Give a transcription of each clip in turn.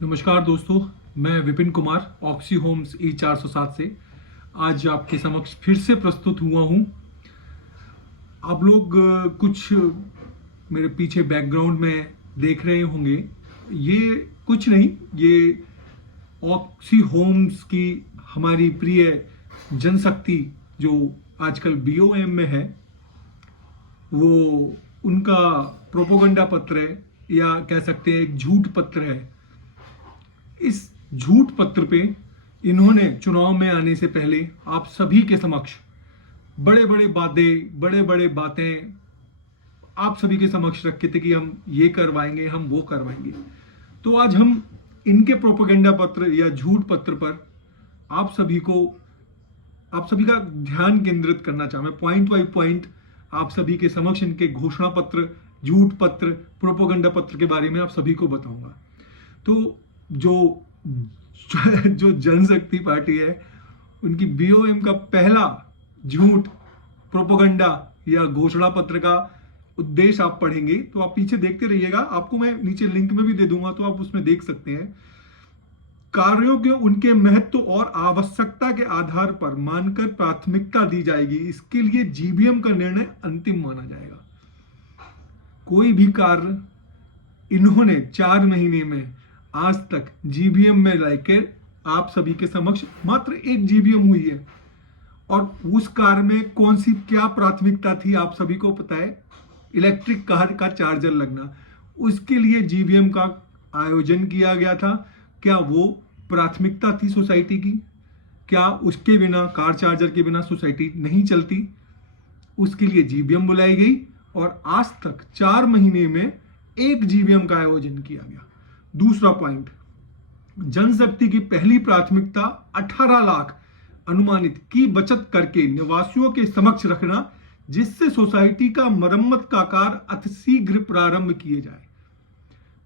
नमस्कार दोस्तों, मैं Vipin Kumar oxy Holmes E407 से आज आपके समक्ष फिर से प्रस्तुत हुआ हूँ। आप लोग कुछ मेरे पीछे बैकग्राउंड में देख रहे होंगे। ये कुछ नहीं, ये ऑक्सी होम्स की हमारी प्रिय जनशक्ति जो आजकल BOM में है, वो उनका प्रोपोगंडा पत्र है या कह सकते हैं एक झूठ पत्र है। इस झूठ पत्र पे इन्होंने चुनाव में आने से पहले आप सभी के समक्ष बड़े बड़े बातें आप सभी के समक्ष रखे थे कि हम ये करवाएंगे, हम वो करवाएंगे। तो आज हम इनके प्रोपेगेंडा पत्र या झूठ पत्र पर आप सभी का ध्यान केंद्रित करना चाहूँ। मैं पॉइंट बाई पॉइंट आप सभी के समक्ष इनके घोषणा पत्र, झूठ पत्र, प्रोपेगेंडा पत्र के बारे में आप सभी को बताऊंगा। तो जो जनशक्ति पार्टी है, उनकी BOM का पहला झूठ प्रोपेगेंडा या घोषणा पत्र का उद्देश्य आप पढ़ेंगे तो आप पीछे देखते रहिएगा। आपको मैं नीचे लिंक में भी दे दूंगा तो आप उसमें देख सकते हैं। कार्यों के उनके महत्व और आवश्यकता के आधार पर मानकर प्राथमिकता दी जाएगी। इसके लिए GBM का निर्णय अंतिम माना जाएगा। कोई भी कार्य इन्होंने 4 महीने में आज तक GBM में लाकर आप सभी के समक्ष मात्र एक GBM हुई है, और उस कार में कौन सी क्या प्राथमिकता थी आप सभी को पता है। इलेक्ट्रिक कार का चार्जर लगना, उसके लिए GBM का आयोजन किया गया था। क्या वो प्राथमिकता थी सोसाइटी की? क्या उसके बिना, कार चार्जर के बिना सोसाइटी नहीं चलती? उसके लिए GBM बुलाई गई और आज तक 4 महीने में एक GBM का आयोजन किया गया। दूसरा पॉइंट, जनशक्ति की पहली प्राथमिकता 18 लाख अनुमानित की बचत करके निवासियों के समक्ष रखना, जिससे सोसाइटी का मरम्मत का कार्य अतिशीघ्र प्रारंभ किए जाए।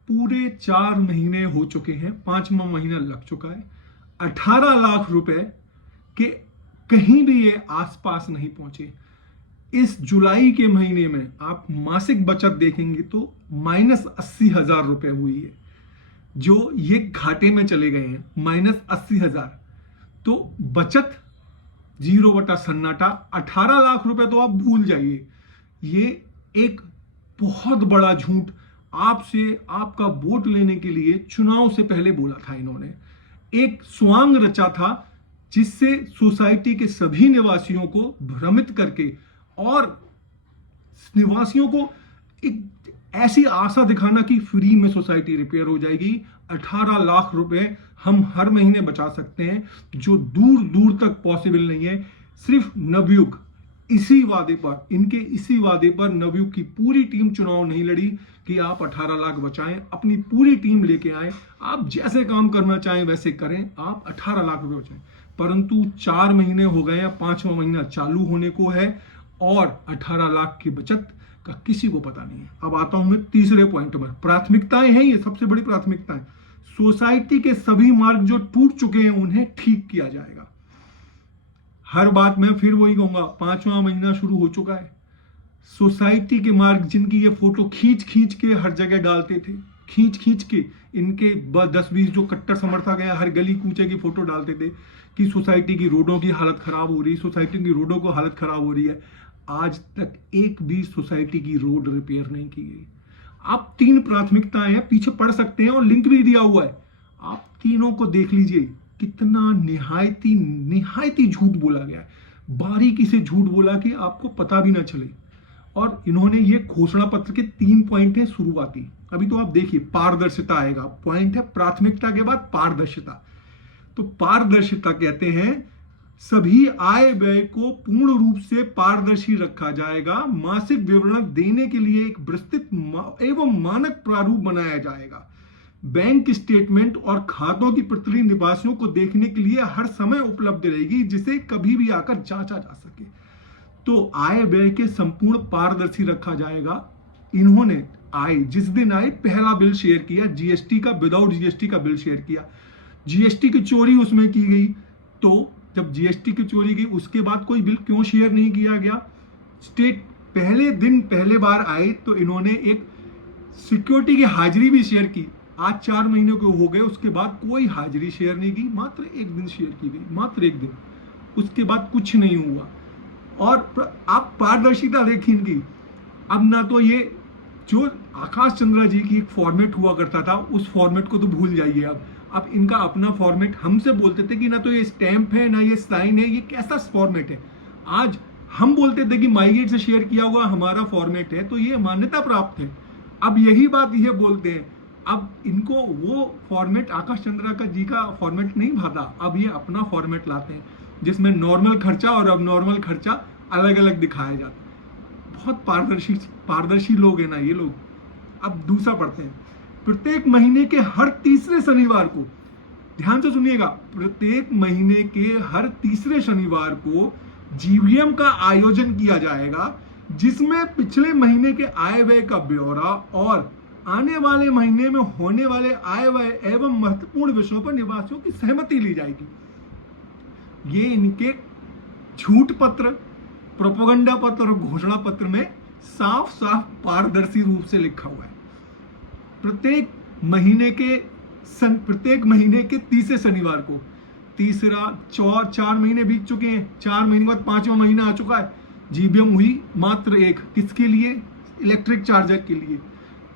पूरे 4 महीने हो चुके हैं, 5वां महीना लग चुका है। 18 लाख रुपए के कहीं भी ये आसपास नहीं पहुंचे। इस जुलाई के महीने में आप मासिक बचत देखेंगे तो -80,000 रुपए हुई है, जो ये घाटे में चले गए हैं। -80,000 तो बचत 0 बटा सन्नाटा। 18 लाख रुपए तो आप भूल जाइए। ये एक बहुत बड़ा झूठ आपसे आपका वोट लेने के लिए चुनाव से पहले बोला था इन्होंने। एक स्वांग रचा था जिससे सोसाइटी के सभी निवासियों को भ्रमित करके और निवासियों को एक ऐसी आशा दिखाना कि फ्री में सोसाइटी रिपेयर हो जाएगी। 18 लाख रुपए हम हर महीने बचा सकते हैं, जो दूर दूर तक पॉसिबल नहीं है। सिर्फ नवयुग इसी वादे पर नवयुग की पूरी टीम चुनाव नहीं लड़ी कि आप 18 लाख बचाएं। अपनी पूरी टीम लेके आए, आप जैसे काम करना चाहें वैसे करें, आप 18 लाख रुपए बचाएं। परंतु 4 महीने हो गए हैं, 5वां महीना चालू होने को है और 18 लाख की बचत का किसी को पता नहीं है। अब आता हूं मैं तीसरे पॉइंट पर। प्राथमिकताएं हैं, ये सबसे बड़ी प्राथमिकताएं। सोसाइटी के सभी मार्ग जो टूट चुके हैं उन्हें ठीक किया जाएगा। हर बात मैं फिर वही कहूंगा, 5वां महीना शुरू हो चुका है। सोसाइटी के मार्ग जिनकी ये फोटो खींच के हर जगह डालते थे, खींच के इनके 10-20 जो कट्टर समर्थक हैं हर गली कूचे की फोटो डालते थे कि सोसाइटी की रोडों की हालत खराब हो रही, सोसाइटी की रोडों को हालत खराब हो रही है। आज तक एक भी सोसाइटी की रोड रिपेयर नहीं की गई। आप 3 प्राथमिकताएं हैं, पीछे पढ़ सकते हैं और लिंक भी दिया हुआ है। आप तीनों को देख लीजिए, कितना निहायती झूठ बोला गया है। बारीकी से झूठ बोला कि आपको पता भी ना चले। और इन्होंने ये घोषणा पत्र के 3 पॉइंट है शुरुआती। अभी तो आप देखिए, पारदर्शिता आएगा, पॉइंट है प्राथमिकता के बाद पारदर्शिता। तो पारदर्शिता कहते हैं सभी आय व्यय को पूर्ण रूप से पारदर्शी रखा जाएगा। मासिक विवरण देने के लिए एक विस्तृत एवं मानक प्रारूप बनाया जाएगा। बैंक स्टेटमेंट और खातों की प्रति निवासियों को देखने के लिए हर समय उपलब्ध रहेगी, जिसे कभी भी आकर जांचा जा सके। तो आय व्यय के संपूर्ण पारदर्शी रखा जाएगा। इन्होंने जिस दिन आए पहला बिल शेयर किया, GST का, विदाउट GST का बिल शेयर किया। GST की चोरी उसमें की गई, तो जब GST की चोरी की उसके बाद कोई बिल क्यों शेयर नहीं किया गया? स्टेट पहले दिन पहले बार आए तो इन्होंने एक सिक्योरिटी की हाजिरी भी शेयर की। आज 4 महीने के हो गए, उसके बाद कोई हाजिरी शेयर नहीं की, मात्र एक दिन शेयर की गई, मात्र एक दिन, उसके बाद कुछ नहीं हुआ। और आप पारदर्शिता देखिए इनकी। अब ना तो ये जो आकाश चंद्रा जी की एक फॉर्मेट हुआ करता था, उस फॉर्मेट को तो भूल जाइए। अब इनका अपना फॉर्मेट, हमसे बोलते थे कि ना तो ये स्टैंप है ना ये साइन है, ये कैसा फॉर्मेट है। आज हम बोलते थे कि माईगेट से शेयर किया हुआ हमारा फॉर्मेट है, तो ये मान्यता प्राप्त है। अब यही बात ये बोलते हैं, अब इनको वो फॉर्मेट आकाश चंद्रा का जी का फॉर्मेट नहीं भाता, अब ये अपना फॉर्मेट लाते हैं जिसमें नॉर्मल खर्चा और अब नॉर्मल खर्चा अलग अलग दिखाया जाता है। बहुत पारदर्शी लोग हैं ना ये लोग। अब दूसरा पढ़ते हैं। प्रत्येक महीने के हर तीसरे शनिवार को, ध्यान से सुनिएगा, प्रत्येक महीने के हर तीसरे शनिवार को जीवीएम का आयोजन किया जाएगा, जिसमें पिछले महीने के आय व्यय का ब्यौरा और आने वाले महीने में होने वाले आय व्यय एवं महत्वपूर्ण विषयों पर निवासियों की सहमति ली जाएगी। ये इनके झूठ पत्र, प्रोपेगेंडा पत्र और घोषणा पत्र में साफ साफ पारदर्शी रूप से लिखा हुआ है। प्रत्येक महीने के तीसरे शनिवार को, तीसरा 4 महीने बीत चुके हैं, 4 महीने बाद 5वां महीना आ चुका है, जीबीएम हुई मात्र एक। किसके लिए? इलेक्ट्रिक चार्जर के लिए।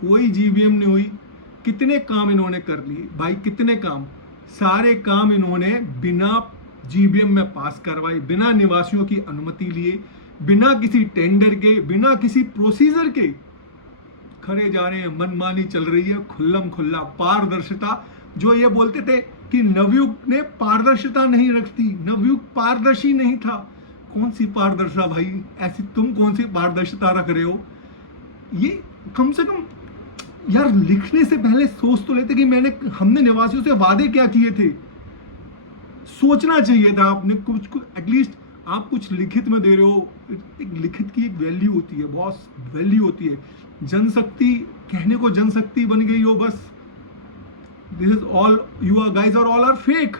कोई जीबीएम नहीं हुई। कितने काम इन्होंने कर लिए भाई, कितने काम, सारे काम इन्होंने बिना जीबीएम में पास करवाए, बिना निवासियों की अनुमति लिए, बिना किसी टेंडर के, बिना किसी प्रोसीजर के खड़े जा रहे हैं। मनमानी चल रही है, खुल्लम खुल्ला पारदर्शिता। जो ये बोलते थे कि नवयुग ने पारदर्शिता नहीं रखती, नवयुग पारदर्शी नहीं था, कौन सी पारदर्शिता भाई, ऐसी तुम कौन सी पारदर्शिता रख रहे हो? ये कम से कम यार लिखने से पहले सोच तो लेते कि हमने निवासियों से वादे क्या किए थे। सोचना चाहिए था आपने कुछ एटलीस्ट। आप कुछ लिखित में दे रहे हो, एक लिखित की एक वैल्यू होती है, बॉस वैल्यू होती है। जनशक्ति कहने को जनशक्ति बन गई हो बस। This is all, you are guys are all are fake,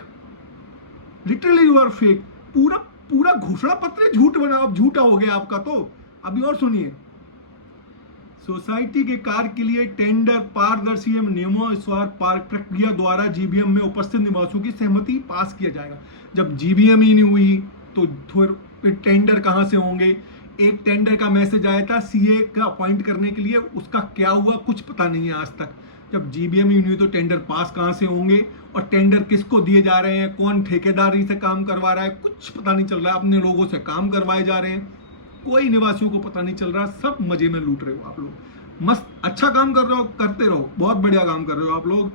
literally you are fake. पूरा घोषणा पत्र झूठ बना, अब झूठा हो गया आपका। तो अभी और सुनिए, सोसाइटी के कार्य के लिए टेंडर पारदर्शी एवं नियमानुसार प्रक्रिया द्वारा जीबीएम में उपस्थित निवासियों की सहमति पास किया जाएगा। जब जीबीएम ही नहीं हुई तो फिर टेंडर कहां से होंगे? एक टेंडर का मैसेज आया था सीए का अपॉइंट करने के लिए, उसका क्या हुआ कुछ पता नहीं है आज तक। जब जीबीएम ही नहीं हुई तो टेंडर पास कहां से होंगे? और टेंडर किसको दिए जा रहे हैं, कौन ठेकेदारी से काम करवा रहा है, कुछ पता नहीं चल रहा है। अपने लोगों से काम करवाए जा रहे हैं, कोई निवासियों को पता नहीं चल रहा। सब मजे में लूट रहे हो आप लोग। मस्त अच्छा काम कर रहे हो, करते रहो, बहुत बढ़िया काम कर रहे हो आप लोग।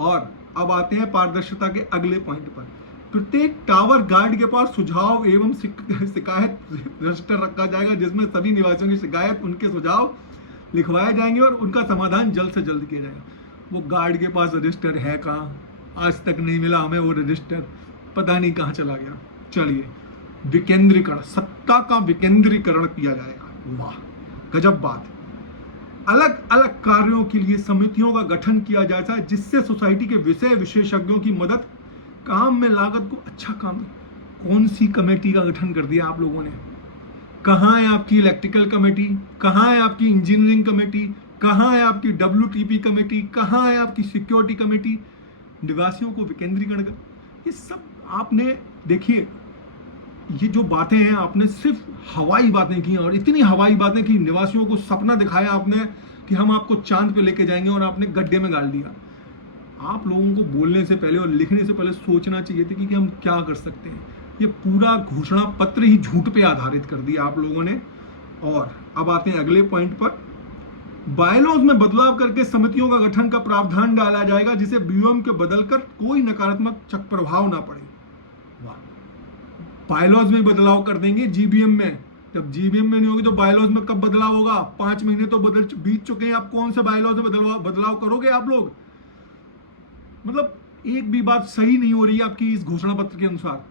और अब आते हैं पारदर्शिता के अगले पॉइंट पर। प्रत्येक टावर गार्ड के पास सुझाव एवं शिकायत रजिस्टर रखा जाएगा, जिसमें सभी निवासियों की शिकायत, उनके सुझाव लिखवाए जाएंगे और उनका समाधान जल्द से जल्द किया जाएगा। वो गार्ड के पास रजिस्टर है कहाँ? आज तक नहीं मिला हमें वो रजिस्टर, पता नहीं कहाँ चला गया। चलिए, विकेंद्रीकरण, सत्ता का विकेंद्रीकरण किया जाएगा। वाह गजब बात। अलग अलग कार्यों के लिए समितियों का गठन किया जाता है, जिससे सोसाइटी के विषय विशेषज्ञों की मदद, काम में लागत को अच्छा काम। कौन सी कमेटी का गठन कर दिया आप लोगों ने? कहाँ है आपकी इलेक्ट्रिकल कमेटी? कहाँ है आपकी इंजीनियरिंग कमेटी? कहाँ है आपकी WTP कमेटी? कहाँ है आपकी सिक्योरिटी कमेटी? निवासियों को विकेंद्रीकरण कर, ये सब आपने देखिए, ये जो बातें हैं आपने सिर्फ हवाई बातें की, और इतनी हवाई बातें की, निवासियों को सपना दिखाया आपने कि हम आपको चांद पे लेके जाएंगे, और आपने गड्ढे में गाल दिया। आप लोगों को बोलने से पहले और लिखने से पहले सोचना चाहिए था कि हम क्या कर सकते हैं। ये पूरा घोषणा पत्र ही झूठ पे आधारित कर दिया आप लोगों ने। और अब आते हैं अगले पॉइंट पर। बायलॉज में बदलाव करके समितियों का गठन का प्रावधान डाला जाएगा, जिसे बीओएम के बदलकर कोई नकारात्मक प्रभाव ना पड़े। वाह, बायलॉज में बदलाव कर देंगे जीबीएम में। जब जीबीएम में नहीं होगी तो बायलॉज में कब बदलाव होगा? 5 महीने तो बीत चुके हैं, आप कौन से बायलॉज में बदलाव करोगे आप लोग? मतलब एक भी बात सही नहीं हो रही है आपकी इस घोषणा पत्र के अनुसार।